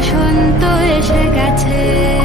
বসন্ত এসে গেছে।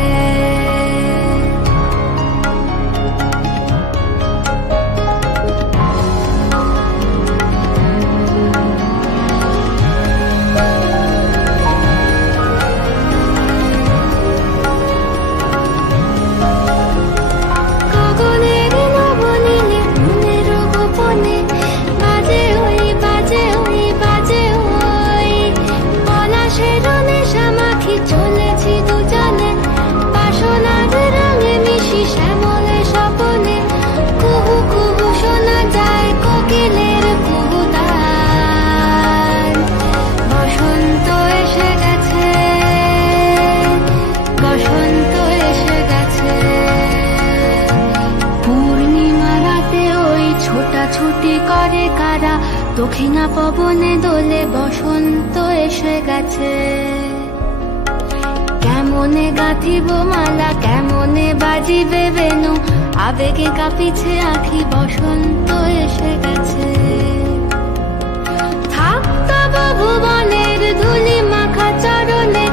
কারা দক্ষিণা পবনে দোলে বসন্ত এসে গেছে। কেমনে গাঁথিব মালা, কেমনে বাজিবে বেনু, আবেগে কাঁপিছে আখি, বসন্ত এসে গেছে। থাকতব ভুবনের ধুলি মাখা চরণে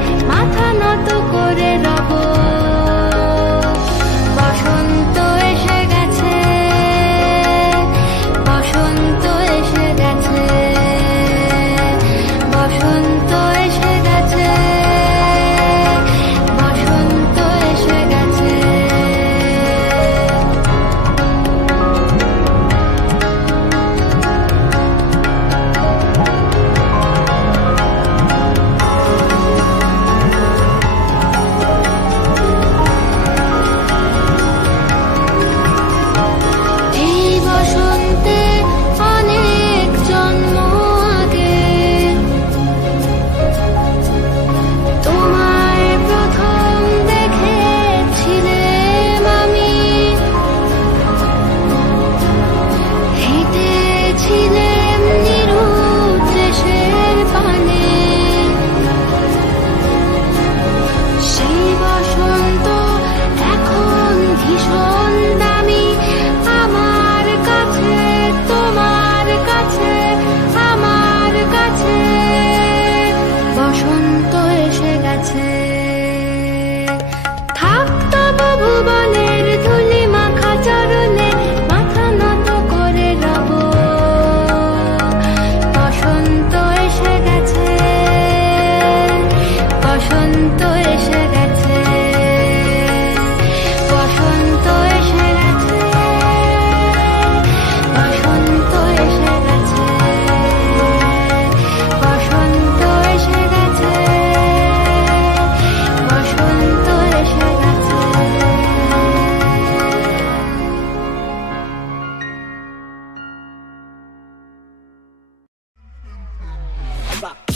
বসন্ত এসে গেছে। Rock.